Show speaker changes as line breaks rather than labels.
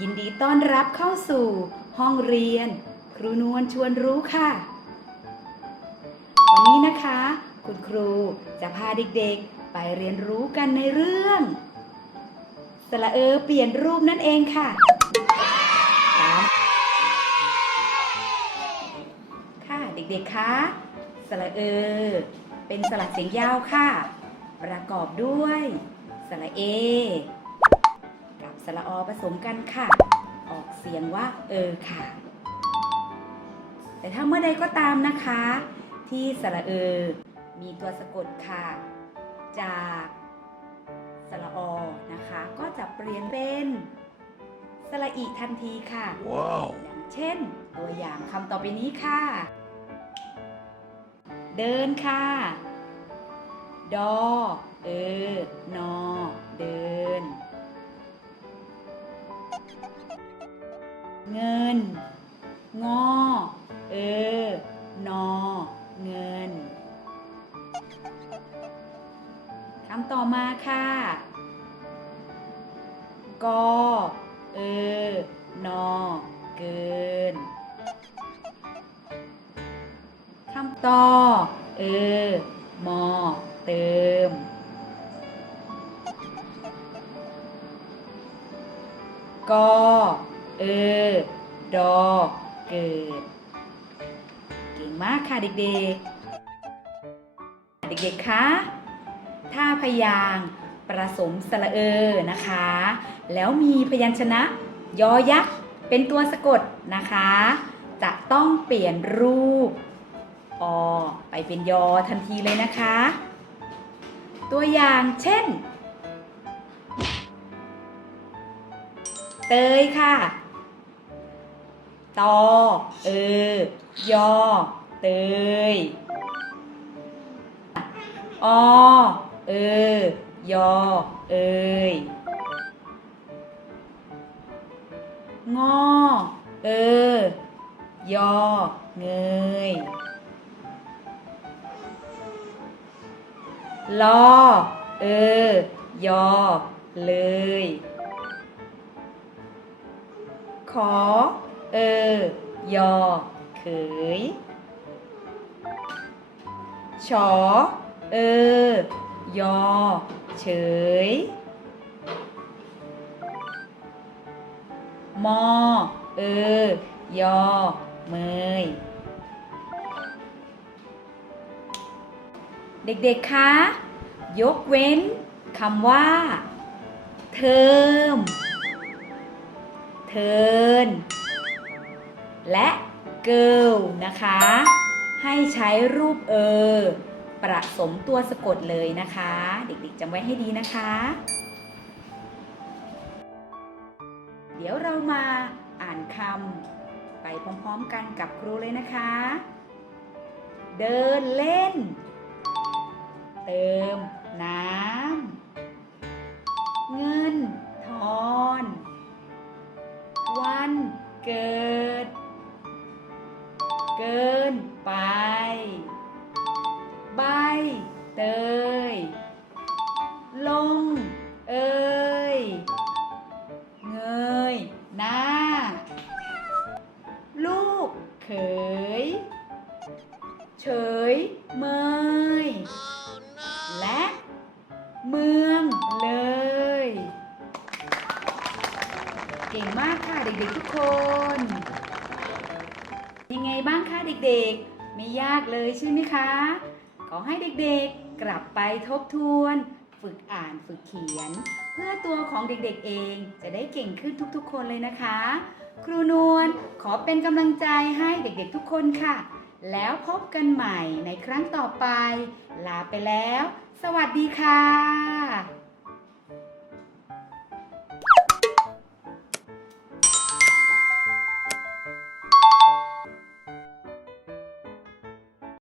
ยินดีต้อนรับเข้าสู่ ห้องเรียน ครูนวลชวนรู้ค่ะ วันนี้นะคะ คุณครูจะพาเด็กๆ ไปเรียนรู้กันในเรื่องสระเออเปลี่ยนรูปนั่นเองค่ะ ค่ะเด็กๆคะสระเออ เป็นสระเสียงยาวค่ะ ประกอบด้วยสระเอ สระอผสมกันค่ะ ออกเสียงว่าเออค่ะ แต่ถ้าเมื่อใดก็ตามนะคะ ที่สระเออ มีตัวสะกดค่ะ จากสระอนะคะ ก็จะเปลี่ยนเป็นสระอีทันทีค่ะ
Wow.
อย่างเช่น ตัวอย่างคำต่อไปนี้ค่ะ เดินค่ะ ดอ เออนอ เดิน เงิน งอ เออนอ เงินคำต่อมาค่ะ กอ เออนอ เกินคำต่อ เออ มอ เติมกอ เออ ดอ เกิด เก่งมากค่ะเด็กๆ เด็กๆ คะถ้าพยางประสมสระเออนะคะ แล้วมีพยัญชนะยอยักษ์เป็นตัวสะกดนะคะ จะต้องเปลี่ยนรูปอไปเป็นยอทันทีเลยนะคะ ตัวอย่างเช่น เตยค่ะ ตอ เออยอ เตย อ เออยอ เอยงอ เออยอ เงยลอ เออยอ เลย ขอ เออยอเขยชอเออยอเฉยมอเออยอเมยเด็กๆ คะ ยกเว้นคำว่า เทอม เทิ และเกิลนะคะ ให้ใช้รูปเออประสมตัวสะกดเลยนะคะ เด็กๆจำไว้ให้ดีนะคะ เดี๋ยวเรามาอ่านคำไปพร้อมๆกันกับครูเลยนะคะ เดินเล่น เติมน้ำ เกินไป ใบเตย ลง เอ่ยเงยหน้า ลูกเขย เฉยเมย และเมืองเลย เก่งมากค่ะเด็กๆทุกคน ยังไงบ้างคะเด็กๆ ไม่ยากเลยใช่ไหมคะ ขอให้เด็กๆกลับไปทบทวน ฝึกอ่านฝึกเขียน เพื่อตัวของเด็กๆเองจะได้เก่งขึ้นทุกๆ คนเลยนะคะ ครูนวลขอเป็นกำลังใจให้เด็กๆทุกคนค่ะ แล้วพบกันใหม่ในครั้งต่อไป ลาไปแล้ว สวัสดีค่ะ